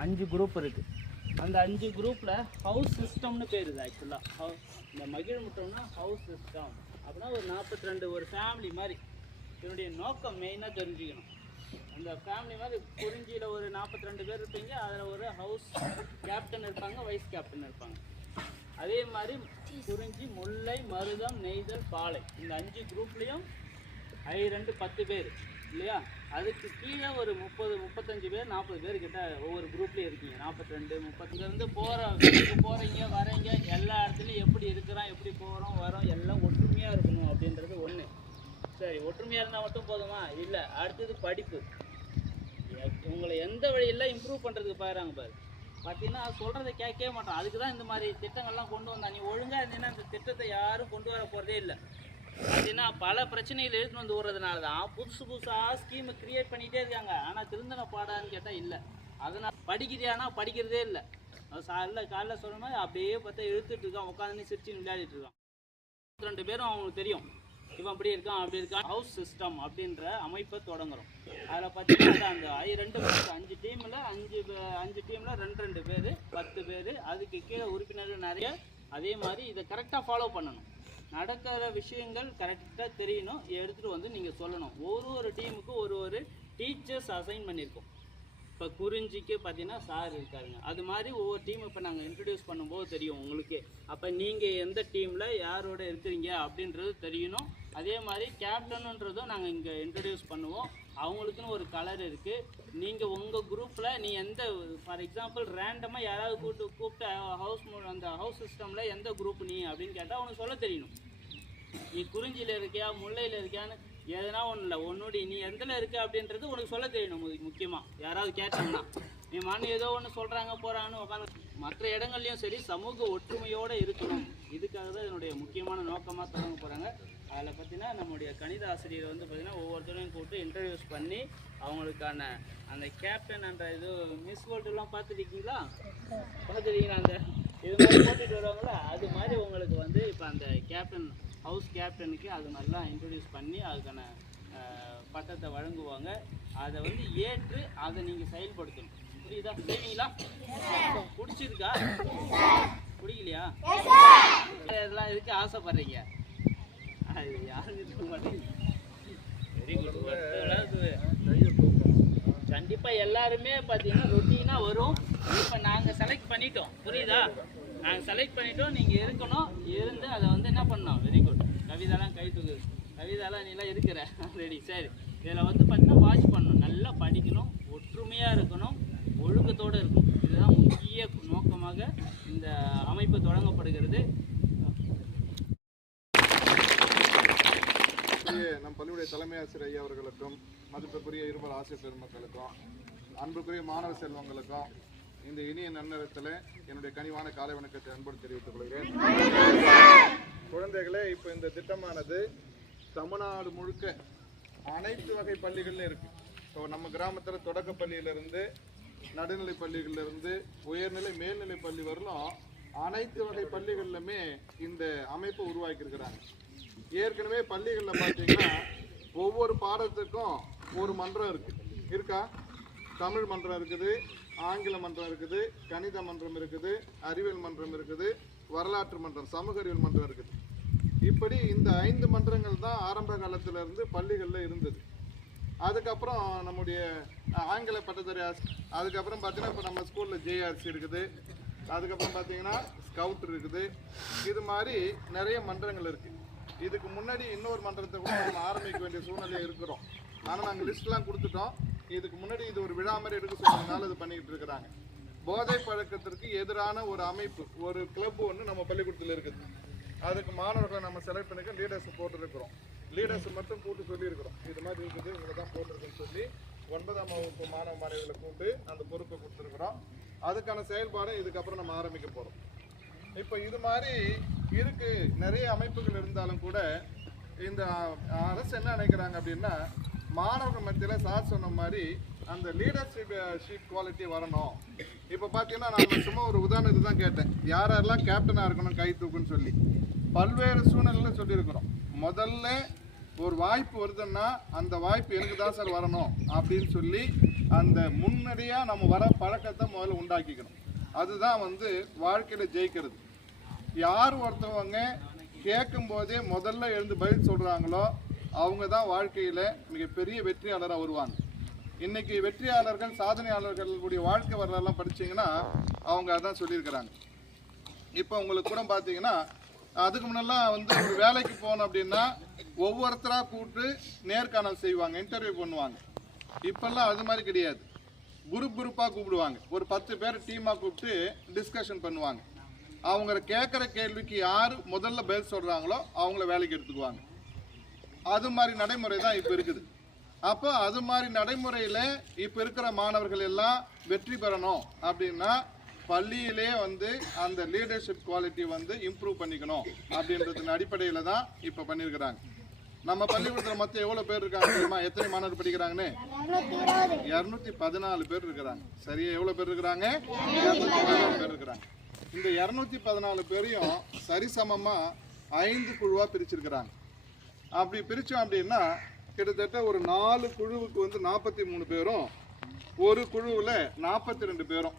5 group இருக்குது. அந்த 5 குரூப்பில் ஹவுஸ் சிஸ்டம்னு பேர் இது. ஆக்சுவலாக இந்த மகிழ்முட்டம்னா ஹவுஸ் சிஸ்டம் அப்படின்னா ஒரு 42 ஒரு ஃபேமிலி மாதிரி. இதனுடைய நோக்கம் மெயினாக தெரிஞ்சுக்கணும். அந்த ஃபேமிலி மாதிரி குறிஞ்சியில் ஒரு 42 பேர் இருப்பீங்க. அதில் ஒரு ஹவுஸ் கேப்டன் இருப்பாங்க, வைஸ் கேப்டன் இருப்பாங்க. அதே மாதிரி குறிஞ்சி, முல்லை, மருதம், நெய்தல், பாலை இந்த 5 குரூப்லேயும் 2 10 பேர் இல்லையா? அதுக்கு கீழே ஒரு 30 35 பேர் 40 பேர் கிட்ட ஒவ்வொரு குரூப்லேயும் இருக்கீங்க. 42 30 போகிறீங்க வரீங்க எல்லா இடத்துலையும் எப்படி இருக்கிறோம், எப்படி போகிறோம் வரோம் எல்லாம் ஒற்றுமையாக இருக்கணும் அப்படின்றது ஒன்று. சரி, ஒற்றுமையாக இருந்தால் மட்டும் போதுமா? இல்லை. அடுத்தது படிப்பு. உங்களை எந்த வழியெல்லாம் இம்ப்ரூவ் பண்ணுறதுக்கு பாருங்க பார்த்தீங்கன்னா சொல்கிறத கேட்கவே மாட்டோம். அதுக்கு தான் இந்த மாதிரி திட்டங்கள்லாம் கொண்டு வந்தா. நீ ஒழுங்காக இருந்தீங்கன்னா இந்த திட்டத்தை யாரும் கொண்டு வர போகிறதே இல்லை. பார்த்தீங்கன்னா பல பிரச்சனைகள் எடுத்துன்னு வந்து விடுறதுனால தான் புதுசாக ஸ்கீமை க்ரியேட் பண்ணிகிட்டே இருக்காங்க. ஆனால் திருந்தன பாடான்னு கேட்டால் இல்லை. அதனால் படிக்கிறியானா படிக்கிறதே இல்லை. அது காலைல சொல்கிற மாதிரி அப்படியே பார்த்தா இழுத்துட்டு இருக்கான், உட்காந்து சிரிச்சு விளையாடிட்டு இருக்கான். 2 பேரும் அவங்களுக்கு தெரியும் இவன் அப்படி இருக்கான் அப்படி இருக்கான். ஹவுஸ் சிஸ்டம் அப்படின்ற அமைப்பை தொடங்குறோம். அதில் பார்த்தீங்கன்னா அந்த 5 டீமில் 5 டீமில் 2 பேர் 10 பேர், அதுக்கு கீழே உறுப்பினர்கள் நிறைய. அதே மாதிரி இதை கரெக்டாக ஃபாலோ பண்ணணும். நடக்கிற விஷயங்கள் கரெக்டாக தெரியணும், எடுத்துகிட்டு வந்து நீங்கள் சொல்லணும். ஒரு டீமுக்கு ஒரு டீச்சர்ஸ் அசைன் பண்ணியிருக்கோம். இப்போ குறிஞ்சிக்கு பார்த்தீங்கன்னா சார் இருக்காருங்க. அது மாதிரி ஒவ்வொரு டீம் இப்போ நாங்கள் இன்ட்ரடியூஸ் பண்ணும்போது தெரியும் உங்களுக்கு. அப்போ நீங்கள் எந்த டீமில் யாரோட இருக்கிறீங்க அப்படின்றது தெரியணும். அதே மாதிரி கேப்டனுன்றதும் நாங்கள் இங்கே இன்ட்ரடியூஸ் பண்ணுவோம். அவங்களுக்குன்னு ஒரு கலர் இருக்குது. நீங்கள் உங்கள் குரூப்பில் நீ எந்த ஃபார் எக்ஸாம்பிள் ரேண்டமாக யாராவது கூப்பிட்டு அந்த ஹவுஸ் சிஸ்டமில் எந்த குரூப் நீ அப்படின்னு கேட்டால் அவனுக்கு சொல்ல தெரியணும். நீ குறிஞ்சியில் இருக்கியா முல்லையில் இருக்கியான்னு எதுனா ஒன்றும் இல்லை, உன்னோட நீ எந்தில் இருக்க அப்படின்றது உனக்கு சொல்ல தெரியணும். முக்கியமாக யாராவது கேட்டாங்கன்னா நீ மண் ஏதோ ஒன்று சொல்கிறாங்க போகிறாங்கன்னு உட்காந்து. மற்ற இடங்கள்லையும் சரி சமூக ஒற்றுமையோடு இருக்கணும். இதுக்காக தான் இதனுடைய முக்கியமான நோக்கமாக தொடங்க போகிறாங்க. அதில் பார்த்தீங்கன்னா நம்முடைய கணித ஆசிரியர் வந்து பார்த்திங்கன்னா ஒவ்வொருத்தரையும் கூப்பிட்டு இன்ட்ரடியூஸ் பண்ணி அவங்களுக்கான அந்த கேப்டன் என்ற இது மிஸ் வேர்ல்டுலாம் பார்த்துருக்கீங்களா? அந்த இது மாதிரி போட்டுட்டு வருவாங்களா? அது மாதிரி உங்களுக்கு வந்து இப்போ அந்த கேப்டன் ஹவுஸ் கேப்டனுக்கு அது நல்லா இன்ட்ரடியூஸ் பண்ணி அதுக்கான பட்டத்தை வழங்குவாங்க. அதை வந்து ஏற்று அதை நீங்கள் செயல்படுத்தணும். புரியுதா? செய்வீங்களா? பிடிச்சிருக்கா? பிடிக்கலையா? இதெல்லாம் இதுக்கு ஆசைப்படுறீங்க? அது யாரும் இருக்க மாட்டேங்க. Very good. கண்டிப்பாக எல்லாருமே பார்த்தீங்கன்னா ரொட்டீனாக வரும். இப்போ நாங்கள் செலக்ட் பண்ணிட்டோம். புரியுதா? நாங்கள் செலக்ட் பண்ணிட்டோம். நீங்கள் இருக்கணும். இருந்து அதை வந்து என்ன பண்ணோம்? Very good. கவிதாலாம் கை தூக்குது. கவிதாலாம் நீலாம் இருக்கிற ரெடி. சரி, இதில் வந்து பார்த்தீங்கன்னா வாட்ச் பண்ணணும். நல்லா படிக்கணும், ஒற்றுமையாக இருக்கணும், ஒழுக்கத்தோடு இருக்கணும். இதுதான் முக்கிய நோக்கமாக இந்த அமைப்பு தொடங்கப்படுகிறது. நம் பள்ளியுடைய தலைமை ஆசிரியர் ஐயா அவர்களுக்கும் மதிப்புக்குரிய இருமல் ஆசிரியர் பெருமக்களுக்கும் அன்புக்குரிய மாணவ செல்வங்களுக்கும் இந்த இனிய நன்னரத்தில் என்னுடைய கனிவான காலை வணக்கத்தை அன்போடு தெரிவித்துக் கொள்கிறேன். குழந்தைகளே, இப்போ இந்த திட்டமானது தமிழ்நாடு முழுக்க அனைத்து வகை பள்ளிகள்லையும் இருக்கு. ஸோ நம்ம கிராமத்தில் தொடக்க பள்ளியிலிருந்து நடுநிலை பள்ளிகளிலிருந்து உயர்நிலை மேல்நிலை பள்ளி வரலும் அனைத்து வகை பள்ளிகளிலுமே இந்த அமைப்பு உருவாக்கியிருக்கிறாங்க. ஏற்கனவே பள்ளிகளில் பார்த்தீங்கன்னா ஒவ்வொரு பாடத்துக்கும் ஒரு மன்றம் இருக்கா? தமிழ் மன்றம் இருக்குது, ஆங்கில மன்றம் இருக்குது, கணித மன்றம் இருக்குது, அறிவியல் மன்றம் இருக்குது, வரலாற்று மன்றம், சமூக அறிவியல் மன்றம் இருக்குது. இப்படி இந்த 5 மன்றங்கள் தான் ஆரம்ப காலத்திலிருந்து பள்ளிகளில் இருந்தது. அதுக்கப்புறம் நம்முடைய ஆங்கில பட்டதாரி அதுக்கப்புறம் பார்த்தீங்கன்னா இப்போ நம்ம ஸ்கூலில் ஜேஆர்சி இருக்குது. அதுக்கப்புறம் பார்த்தீங்கன்னா ஸ்கவுட் இருக்குது. இது மாதிரி நிறைய மன்றங்கள் இருக்குது. இதுக்கு முன்னாடி இன்னொரு மன்றத்தை கூட நம்ம ஆரம்பிக்க வேண்டிய சூழ்நிலையாக இருக்கிறோம். ஆனால் நாங்கள் லிஸ்ட்லாம் கொடுத்துட்டோம். இதுக்கு முன்னாடி இது ஒரு விழா மாதிரி எடுக்க சொன்னதுனால இது பண்ணிக்கிட்டு இருக்கிறாங்க. போதை பழக்கத்திற்கு எதிரான ஒரு அமைப்பு, ஒரு கிளப் ஒன்று நம்ம பள்ளிக்கூடத்தில் இருக்குது. அதுக்கு மாணவர்களை நம்ம செலக்ட் பண்ணிக்க லீடர்ஸ் போட்டுருக்கிறோம். லீடர்ஸ் மட்டும் கூப்பிட்டு சொல்லியிருக்கிறோம். இது மாதிரி இருக்குது, இவங்க தான் போட்டிருக்குன்னு சொல்லி 9ஆம் வகுப்பு மாணவ மாணவிகளை கூப்பிட்டு அந்த பொறுப்பை கொடுத்துருக்குறோம். அதுக்கான செயல்பாடு இதுக்கப்புறம் நம்ம ஆரம்பிக்க போகிறோம். இப்போ இது மாதிரி இருக்கு நிறைய அமைப்புகள் இருந்தாலும் கூட இந்த அரசு என்ன நினைக்கிறாங்க அப்படின்னா, மாணவர்கள் மத்தியில் சார் சொன்ன மாதிரி அந்த லீடர்ஷிப் குவாலிட்டி வரணும். இப்போ பார்த்தீங்கன்னா நான் சும்மா ஒரு உதாரணத்துக்கு தான் கேட்டேன், யாரெல்லாம் கேப்டனாக இருக்கணும் கை தூக்குன்னு சொல்லி. பல்வேறு சூழ்நிலையில் சொல்லியிருக்கிறோம். முதல்ல ஒரு வாய்ப்பு வருதுன்னா அந்த வாய்ப்பு எனக்கு தான் சார் வரணும் அப்படின்னு சொல்லி அந்த முன்னாடியாக நம்ம வர பழக்கத்தை முதல்ல உண்டாக்கிக்கணும். அதுதான் வந்து வாழ்க்கையில் ஜெயிக்கிறது. யார் ஒருத்தவங்க கேட்கும் போதே முதல்ல எழுந்து பதில் சொல்கிறாங்களோ அவங்க தான் வாழ்க்கையில் மிகப்பெரிய வெற்றியாளராக வருவாங்க. இன்னைக்கு வெற்றியாளர்கள் சாதனையாளர்களுடைய வாழ்க்கை வரலாறுலாம் படிச்சீங்கன்னா அவங்க அதான் சொல்லியிருக்கிறாங்க. இப்போ உங்களுக்கு கூட பார்த்தீங்கன்னா அதுக்கு முன்னெல்லாம் வந்து ஒரு வேலைக்கு போகணும் அப்படின்னா ஒவ்வொருத்தராக கூப்பிட்டு நேர்காணல் செய்வாங்க, இன்டர்வியூ பண்ணுவாங்க. இப்பெல்லாம் அது மாதிரி கிடையாது. குரூப்பாக கூப்பிடுவாங்க. ஒரு 10 பேர் டீமாக கூப்பிட்டு டிஸ்கஷன் பண்ணுவாங்க. அவங்க கேட்குற கேள்விக்கு யார் முதல்ல பதில் சொல்கிறாங்களோ அவங்கள வேலைக்கு எடுத்துக்குவாங்க. அது மாதிரி நடைமுறை தான் இப்போ இருக்குது. அப்போ அது மாதிரி நடைமுறையில் இப்போ இருக்கிற மாணவர்கள் எல்லாம் வெற்றி பெறணும் அப்படின்னா பள்ளியிலே வந்து அந்த லீடர்ஷிப் குவாலிட்டி வந்து இம்ப்ரூவ் பண்ணிக்கணும் அப்படின்றதுக்கு அடிப்படையில் தான் இப்போ பண்ணியிருக்கிறாங்க. நம்ம பள்ளிக்கூடத்தில் மொத்தம் எவ்வளோ பேர் இருக்காங்க தெரியுமா? எத்தனை மாணவர் படிக்கிறாங்கன்னு? 214 பேர் இருக்கிறாங்க. சரியா? எவ்வளோ பேர் இருக்கிறாங்க? 214 பேர் இருக்கிறாங்க. இந்த 214 பேரையும் சரிசமமாக 5 குழுவாக பிரிச்சிருக்கிறாங்க. அப்படி பிரித்தோம் அப்படின்னா கிட்டத்தட்ட ஒரு 4 குழுவுக்கு வந்து 43 பேரும், ஒரு குழுவில் 42 பேரும்,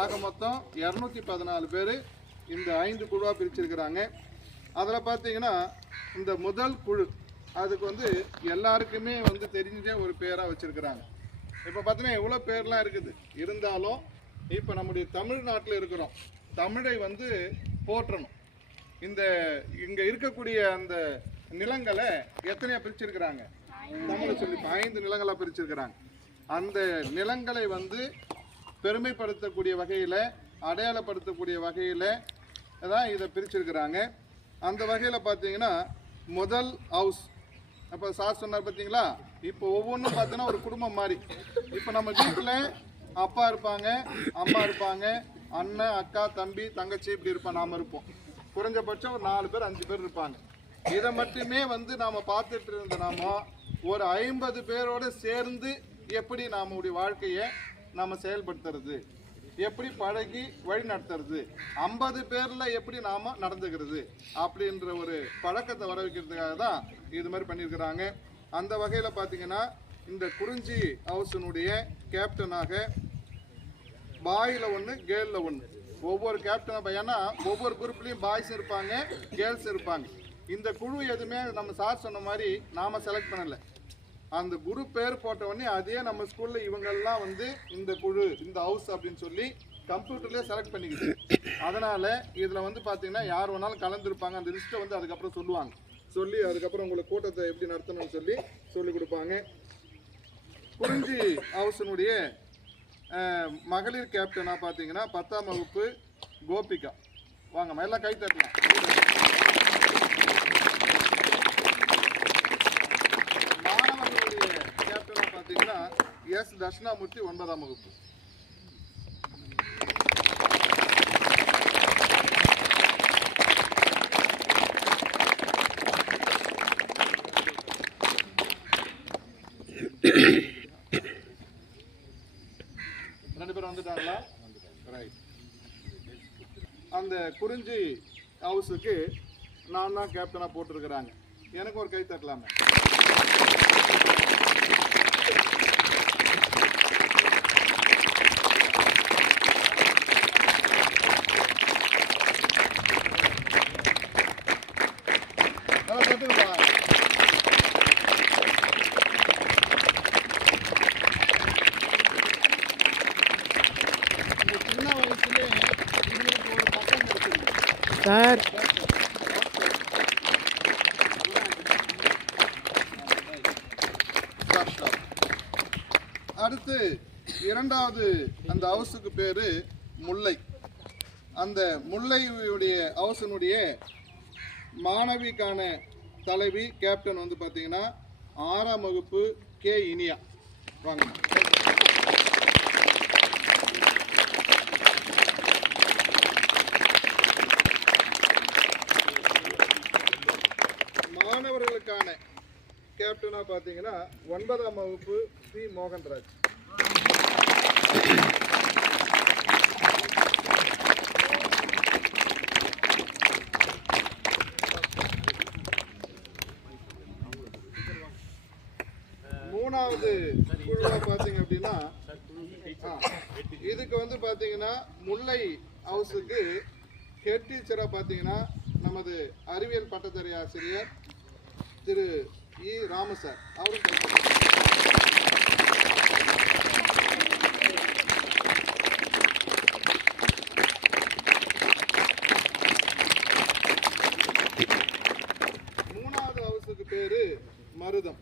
ஆக மொத்தம் 214 பேர் இந்த 5 குழுவாக பிரிச்சிருக்கிறாங்க. அதில் பார்த்தீங்கன்னா இந்த முதல் குழு அதுக்கு வந்து எல்லாருக்குமே வந்து தெரிஞ்ச ஒரு பேராக வச்சுருக்கிறாங்க. இப்போ பார்த்தீங்கன்னா எவ்வளோ பேர்லாம் இருக்குது. இருந்தாலும் இப்போ நம்முடைய தமிழ்நாட்டில் இருக்கிறோம், தமிழை வந்து போற்றணும். இங்கே இருக்கக்கூடிய அந்த நிலங்களை எத்தனையா பிரிச்சிருக்கிறாங்க? தமிழை சொல்லி 5 நிலங்களாக பிரிச்சிருக்கிறாங்க. அந்த நிலங்களை வந்து பெருமைப்படுத்தக்கூடிய வகையில், அடையாளப்படுத்தக்கூடிய வகையில் தான் இதை பிரிச்சிருக்கிறாங்க. அந்த வகையில் பார்த்தீங்கன்னா முதல் ஹவுஸ், அப்போ சார் சொன்னார் பார்த்தீங்களா, இப்போ ஒவ்வொன்றும் பார்த்தீங்கன்னா ஒரு குடும்பம் மாதிரி. இப்போ நம்ம வீட்டில் அப்பா இருப்பாங்க, அம்மா இருப்பாங்க, அண்ணன், அக்கா, தம்பி, தங்கச்சி இப்படி இருப்போம். நாம் இருப்போம். குறைஞ்சபட்சம் ஒரு 4 பேர் 5 பேர் இருப்பாங்க. இதை மட்டுமே வந்து நாம் பார்த்துட்டு இருந்த நாம ஒரு 50 பேரோடு சேர்ந்து எப்படி நம்முடைய வாழ்க்கையை நாம் செயல்படுத்துறது, எப்படி பழகி வழி நடத்துறது, 50 பேரில் எப்படி நாம் நடந்துக்கிறது அப்படின்ற ஒரு பழக்கத்தை வர வைக்கிறதுக்காக தான் இது மாதிரி பண்ணியிருக்கிறாங்க. அந்த வகையில் பார்த்தீங்கன்னா இந்த குறிஞ்சி ஹவுஸினுடைய கேப்டனாக பாயில் 1 கேர்ளில் 1, ஒவ்வொரு கேப்டனாக, ஏன்னா ஒவ்வொரு குரூப்லேயும் பாய்ஸ் இருப்பாங்க, கேர்ள்ஸ் இருப்பாங்க. இந்த குழு எதுவுமே நம்ம சார் சொன்ன மாதிரி நாம் செலக்ட் பண்ணலை. அந்த குரு பேர் போட்ட உடனே அதே நம்ம ஸ்கூலில் இவங்கெல்லாம் வந்து இந்த குழு, இந்த ஹவுஸ் அப்படின்னு சொல்லி கம்ப்யூட்டர்லேயே செலக்ட் பண்ணிக்கிது. அதனால் இதில் வந்து பார்த்தீங்கன்னா யார் வேணாலும் கலந்துருப்பாங்க. அந்த லிஸ்ட்டை வந்து அதுக்கப்புறம் சொல்லுவாங்க. சொல்லி அதுக்கப்புறம் உங்களுக்கு கூட்டத்தை எப்படி நடத்தணும்னு சொல்லி கொடுப்பாங்க. குறிஞ்சி ஹவுஸினுடைய மகளிர் கேப்டனாக பார்த்தீங்கன்னா 10ஆம் வகுப்பு கோபிகா. வாங்க எல்லாம் கை தட்டலாம். மாணவர்களுடைய கேப்டனாக பார்த்தீங்கன்னா எஸ் தட்சிணாமூர்த்தி 9ஆம் வகுப்பு. ரெண்டு பேரும் வந்துட்டாங்களா? ரைட். அந்த குறிஞ்சி ஹவுஸுக்கு நான் தான் கேப்டனாக போட்டிருக்கிறாங்க. எனக்கு ஒரு கை தட்டலாமே. தட்டுங்களா? சின்ன வயசுலேயே இவங்களுக்கு ஒரு பக்கம் கிடைச்சிருக்கு சார். அடுத்து இரண்டாவது அந்த ஹவுஸுக்கு பேரு முல்லை. அந்த முல்லையுடைய ஹவுஸினுடைய மாணவிக்கான தலைவி கேப்டன் வந்து பார்த்தீங்கன்னா 6ஆம் வகுப்பு கே இனியா. வாங்க. மாணவர்களுக்கான கேப்டனாக பார்த்தீங்கன்னா 9ஆம் வகுப்பு பி மோகன்ராஜ். மூணாவது குழுவாக பார்த்தீங்க அப்படின்னா இதுக்கு வந்து பார்த்தீங்கன்னா முல்லை ஹவுஸுக்கு ஹெட் டீச்சராக பார்த்தீங்கன்னா நமது அறிவியல் பட்டதாரி ஆசிரியர் திரு இ ராமு சார் அவரும் மூணாவது ஹவுஸுக்கு பேரு மருதம்.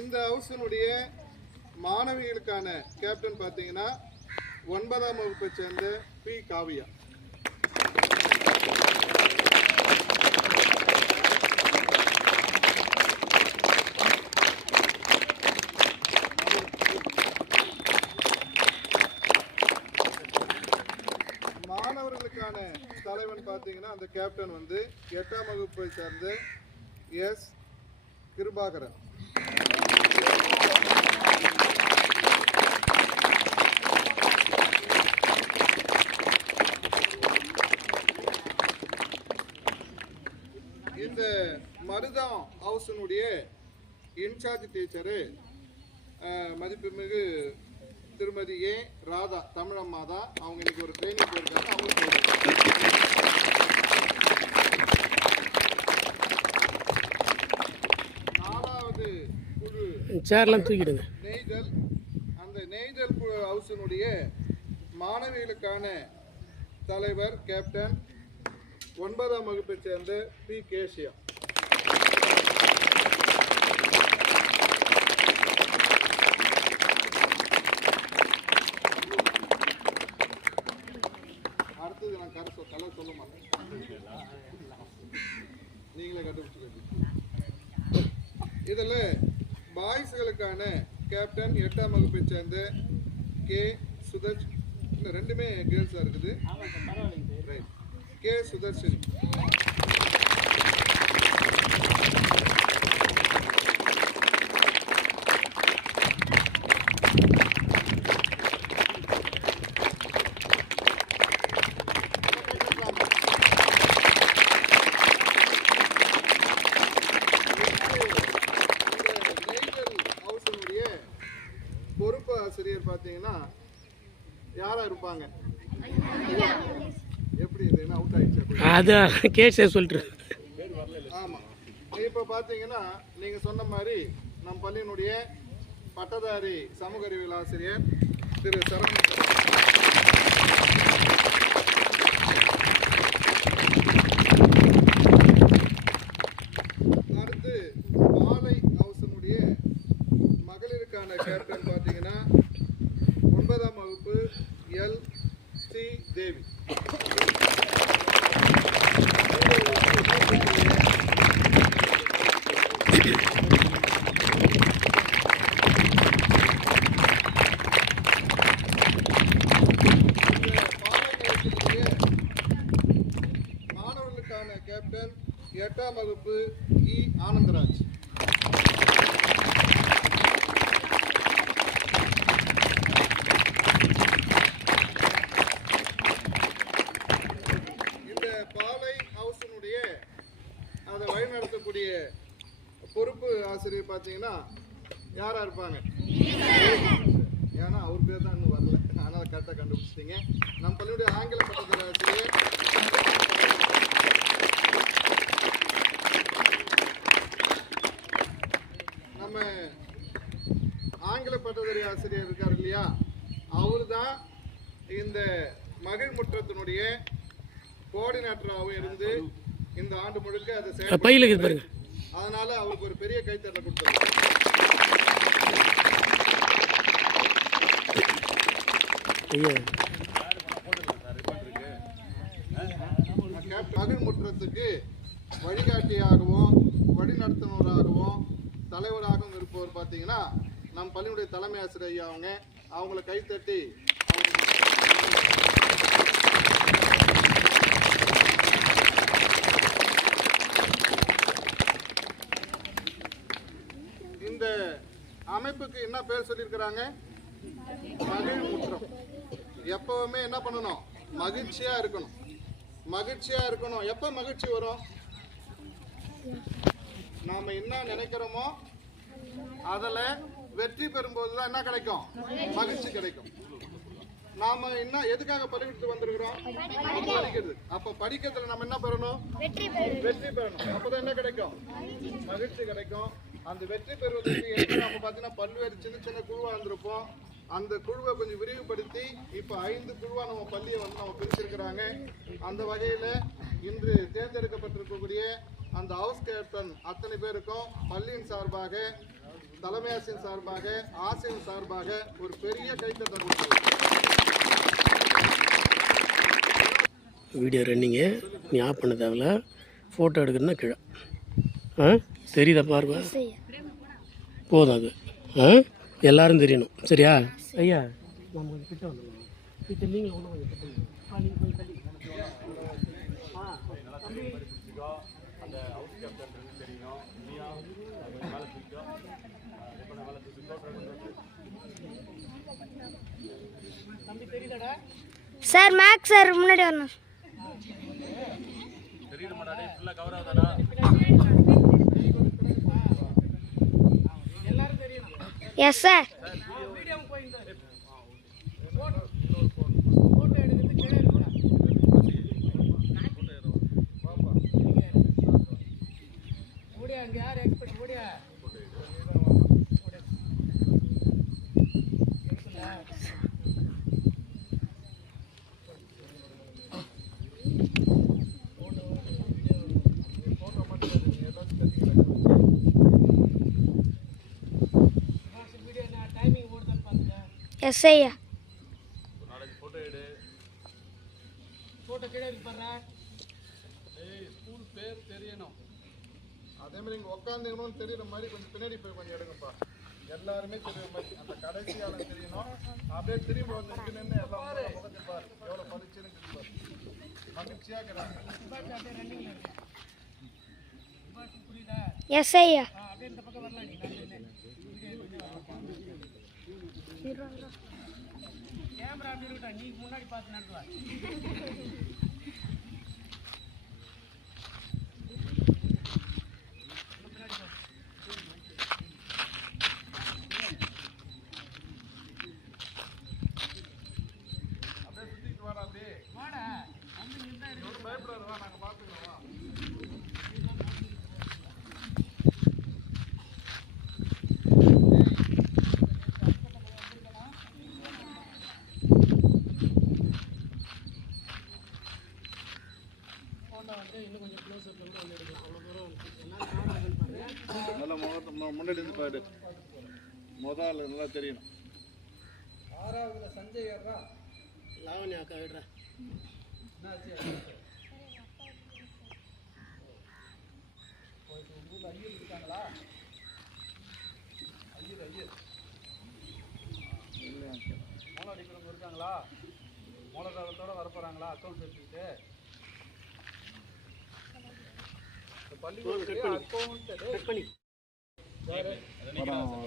இந்த ஹவுஸினுடைய மாணவிகளுக்கான கேப்டன் பார்த்தீங்கன்னா 9ஆம் வகுப்பை சேர்ந்த பி காவியா. மாணவர்களுக்கான தலைவன் பார்த்தீங்கன்னா அந்த கேப்டன் வந்து 8ஆம் வகுப்பை சேர்ந்த எஸ் கிருபாகரன். இந்த மருதம் ஹவுஸினுடைய இன்சார்ஜ் டீச்சரு மதிப்புமிகு திருமதி ஏ ராதா தமிழம்மா தான். அவங்க இன்னைக்கு ஒரு ட்ரைனிங் போயிருக்காங்க. அவங்க நாலாவது குழு சேர்லாம் தூக்கிடுங்க நெய்தல். அந்த நெய்தல் ஹவுஸினுடைய மாணவிகளுக்கான தலைவர் கேப்டன் 9ஆம் வகுப்பை சேர்ந்த பி கேசியா. அடுத்தது நான் கலர் சொல்ல மாட்டேன், நீங்களே கண்டுபிடிச்சு. இதில் பாய்ஸ்களுக்கான கேப்டன் 8ஆம் வகுப்பை சேர்ந்த கே சுதர்ஷ். இந்த ரெண்டுமே கேர்ள்ஸாக இருக்குது. Right, K Sudharshini. பொறுப்பு ஆசிரியர் பார்த்தீங்கன்னா யாரா இருப்பாங்க? எப்படி இது என்ன அவுட் ஆயிடுச்சு? அதான் கேஸே சொல்லிட்டு. ஆமாம், இப்போ பார்த்தீங்கன்னா நீங்கள் சொன்ன மாதிரி நம் பள்ளியினுடைய பட்டதாரி சமூக அறிவியல் ஆசிரியர் திரு சரவணன். அடுத்து மாலை ஹவுஸினுடைய மகளிருக்கான கேப்டன் பார்த்தீங்கன்னா 9ஆம் வகுப்பு எல் ஸ்ரீ தேவி. மாணவர்களுக்கான கேப்டன் 8ஆம் வகுப்பு இ ஆனந்தராஜ். இந்த பாலை ஹவுஸினுடைய அதை வழிநடத்தக்கூடிய பொறுப்பு ஆசிரியர் பார்த்தீங்கன்னா யாரா இருப்பாங்க? ஏன்னா அவர் பேர் தான் இன்னும் வரல, அதனால் கரெக்டாக கண்டுபிடிச்சிட்டீங்க. நம்ம பள்ளியுடைய ஆங்கில பட்டதாரி ஆசிரியர் நம்ம ஆங்கில பட்டதாரி ஆசிரியர் இருக்கார் இல்லையா, அவர் தான் இந்த மகிழ்முற்றத்தினுடைய கோஆர்டினேட்டராகவும் இருந்து இந்த ஆண்டு முழுக்க அதை செயல்படுத்தி, அதனால அவருக்கு ஒரு பெரிய கைத்தட்டல் கொடுத்தாரு. மகிழ்முற்றத்துக்கு வழிகாட்டியாகவும் வழிநடத்துனராகவும் தலைவராகவும் இருப்பவர் பார்த்தீங்கன்னா நம் பள்ளியுடைய தலைமை ஆசிரியர் ஐயா. அவங்கள கைத்தட்டி இந்த அமைப்புக்கு என்ன பேர் சொல்லியிருக்கிறாங்க? மகிழ்முற்றம். எப்பவுமே என்ன பண்ணணும்? மகிழ்ச்சியா இருக்கணும். மகிழ்ச்சியா இருக்கணும். எப்ப மகிழ்ச்சி வரும்? நாம என்ன நினைக்கிறோமோ அதில் வெற்றி பெறும்போது தான் என்ன கிடைக்கும்? மகிழ்ச்சி கிடைக்கும். நாம என்ன எதுக்காக பள்ளிக்கூடத்துக்கு வந்திருக்கிறோம்? படிக்கிறது. அப்ப படிக்கிறதுல நம்ம என்ன பெறணும்? வெற்றி பெறணும். அப்பதான் என்ன கிடைக்கும்? மகிழ்ச்சி கிடைக்கும். அந்த வெற்றி பெறுவதற்கு நம்ம பார்த்தீங்கன்னா பல்வேறு சின்ன சின்ன குழுவா இருந்திருப்போம். அந்த குழுவை கொஞ்சம் விரிவுபடுத்தி இப்ப 5 குழுவா நம்ம பள்ளியை வந்து நம்ம பிரிச்சிருக்கிறாங்க. அந்த வகையில இன்று தேர்ந்தெடுக்கப்பட்டிருக்கக்கூடிய அந்த ஹவுஸ் கேப்டன் அத்தனை பேருக்கும் பள்ளியின் சார்பாக, தலைமை ஆசிரியர் சார்பாக, ஆசிரியர் சார்பாக ஒரு பெரிய கைத்தட்டல் கொடுக்கிறோம். வீடியோ ரன்னிங்கு நீ ஆஃப் பண்ண தேவையில்ல. ஃபோட்டோ எடுக்கிறதுனா கீழே தெரியுதா பாருங்க, போதும் அது. எல்லாரும் தெரியணும், சரியா? ஐயா நம்ம கொஞ்சம் கிட்ட வந்துடணும். கிட்ட நீங்கள் ஒன்றும் கொஞ்சம் கிட்ட நீங்கள் கொஞ்சம் தள்ளி. அந்த ஹவுஸ் கேப்டன் தெரியணும். தம்பி தெரியுதாடா சார்? மேக்ஸ் சார் முன்னாடி வரணும். தெரியுது மாட்டாடே, ஃபுல்லாக கவர் ஆகுதாடா? எல்லாரும் தெரியணும். Yes sir. வீடியோ போயிட்டு ஃபோட்டோ எடுக்கிறது கீழே இருக்கா? ஓடியா, அங்கே யார் எக்ஸ்பர்ட்? ஓடியா எஸ் ஐயா. ஃபோட்டோ கீழே இருக்கு பாருங்க. ஸ்கூல் பேர் தெரியணும். அதே மாதிரி இங்கே உட்காந்துக்கணும்னு தெரியுற மாதிரி கொஞ்சம் பின்னாடி போய் கொஞ்சம் எடுங்கப்பா. எல்லாருமே தெரியுற மாதிரி அந்த கடைசி ஆளும் தெரியணும். அப்படியே திரும்பி வந்து நின்று எல்லாம் முகத்தை பாரு, எவ்வளோ பரிச்சுன்னு பாரு. மகிழ்ச்சியாக இருக்கிறாங்க. புரியுதா? எஸ் ஐயா. அப்படியே இந்த பக்கம் வரலாம். கேமரா அப்படி இருக்கா, நீ முன்னாடி பார்த்து நடத்துவா. அப்படியே சுற்றிட்டு வாடா, அப்படியே வாடா, வந்து நீ தான் இருக்கு. பயப்படாது, வா, நாங்கள் பார்த்துக்கிறோம். இன்னும் கொஞ்சம் க்ளோஸ் அப் பண்ணி வந்து எடுக்கலாம். அவ்வளோ தூரம் நல்லா முன்னாடி இருந்து பாரு, முதல்ல நல்லா தெரியணும். 6ஆவதுல சஞ்சய் ஏறா, லாவண்யா அக்கா விடுறா. ஐயர் இருக்காங்களா? ஐயர் மூலம் அடிக்கிறவங்க இருக்காங்களா? மூலதாரத்தோட வரப்போறாங்களா? அக்கௌண்ட் எடுத்துக்கிட்டு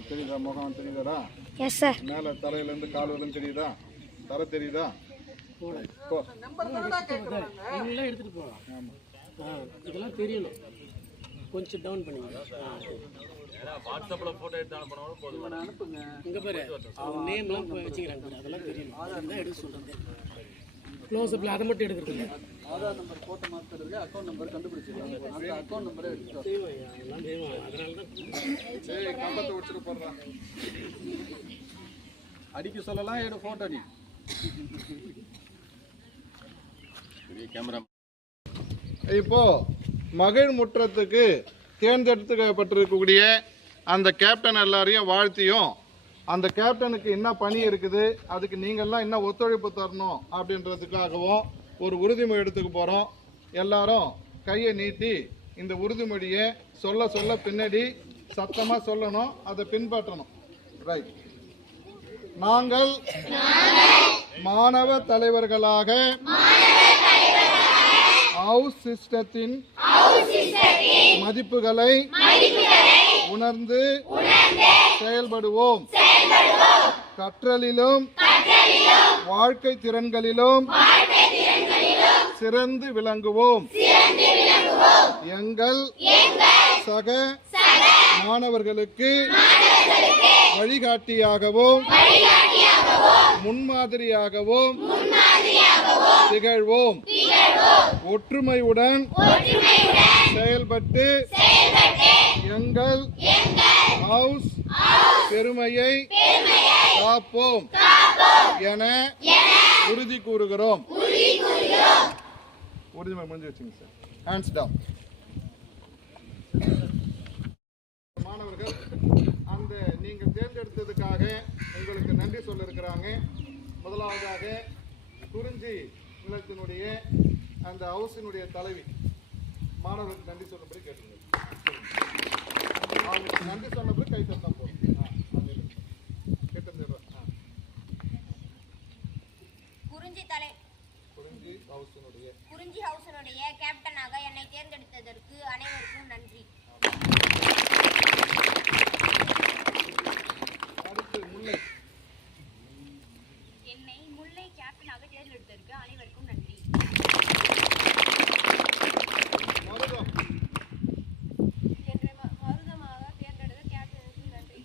தெரியுதா? முகம் தெரியுதாடா? Yes sir. மேல தலையிலேருந்து கால் வரலும் தெரியுதா? தர தெரியுதா? எடுத்துட்டு போகலாம். இதெல்லாம் தெரியணும். கொஞ்சம் டவுன் பண்ணிங்க. வாட்ஸ்அப்பில் ஃபோட்டோ எடுத்து அனுப்பினாலும் போதும். அனுப்புங்க. இங்கே பாரு, அவங்க நேம்லாம் வச்சுக்கிறாங்க. அதெல்லாம் தெரியணும். தான் எடுக்க சொல்கிறது. க்ளோஸ் அப்பில் அதை மட்டும் எடுக்கிறது இல்லை. ஆதார் நம்பர் போட்டோ மாற்றுறது, அக்கௌண்ட் நம்பர் கண்டுபிடிச்சிருக்காங்க. அந்த அக்கௌண்ட் நம்பரை எடுத்து அதெல்லாம் தெய்வம். அதனால தான் கம்பத்தை வச்சுட்டு போடுறான். அடிக்க சொல்லலாம், எடு ஃபோட்டோ அடி. கேமரா இப்போ மகிழ் முற்றத்துக்கு தேர்ந்தெடுக்கப்பட்டிருக்கக்கூடிய அந்த கேப்டன் எல்லாரையும் வாழ்த்தியும், அந்த கேப்டனுக்கு என்ன பணி இருக்குது, அதுக்கு நீங்கள்லாம் என்ன ஒத்துழைப்பு தரணும் அப்படின்றதுக்காகவும் ஒரு உறுதிமொழி எடுத்துக்க போகிறோம். எல்லாரும் கையை நீட்டி இந்த உறுதிமொழியை சொல்ல சொல்ல பின்னாடி சத்தமாக சொல்லணும், அதை பின்பற்றணும். ரைட். நாங்கள் மாணவ தலைவர்களாக ஹவுஸ் சிஸ்டத்தின் மதிப்புகளை உணர்ந்து செயல்படுவோம். கற்றலிலும் வாழ்க்கை திறன்களிலும் சிறந்து விளங்குவோம். எங்கள் சக மாணவர்களுக்கு வழிகாட்டியாகவும் முன்மாதிரியாகவும் திகழ்வோம். ஒற்றுமையுடன் செயல்பட்டு எங்கள் ஹவுஸ் பெருமையை காப்போம் என உறுதி கூறுகிறோம். உறுதிமொழி முடிஞ்சு வச்சுங்க சார். Hands down. மாணவர்கள் அந்த நீங்கள் தேர்ந்தெடுத்ததுக்காக உங்களுக்கு நன்றி சொல்ல இருக்கிறாங்க. முதலாவதாக குறிஞ்சி நிலத்தினுடைய அந்த ஹவுஸினுடைய தலைவி மாணவர்களுக்கு நன்றி சொன்னபடி கேட்டுங்க. அவங்களுக்கு நன்றி சொன்னபடி கை தட்டா போதும். குறிஞ்சி ஹவுஸினுடைய கேப்டனாக என்னை தேர்ந்தெடுத்ததற்கு அனைவருக்கும் நன்றி. என்னை முல்லை கேப்டனாக தேர்ந்தெடுத்ததற்கு அனைவருக்கும் நன்றி. என்னை மருதமாக தேர்ந்தெடுத்த கேப்டனுக்கு நன்றி.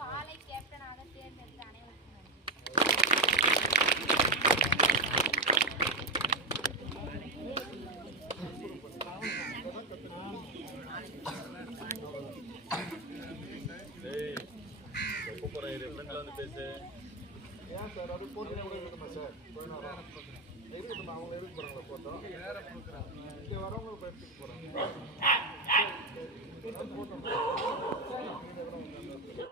பாலை கேப்டனாக தேர்ந்தெடுத்த அனைவருக்கும் நன்றி. ஃப்ரெண்ட்ல வந்து பேசு. ஏன் சார் அது போட்டு இருக்குமா சார்? இருக்கட்டும், அவங்க எதுக்கு போகிறாங்களா போட்டோ? இங்கே வரவங்க இப்போ எடுத்துட்டு போகிறாங்க.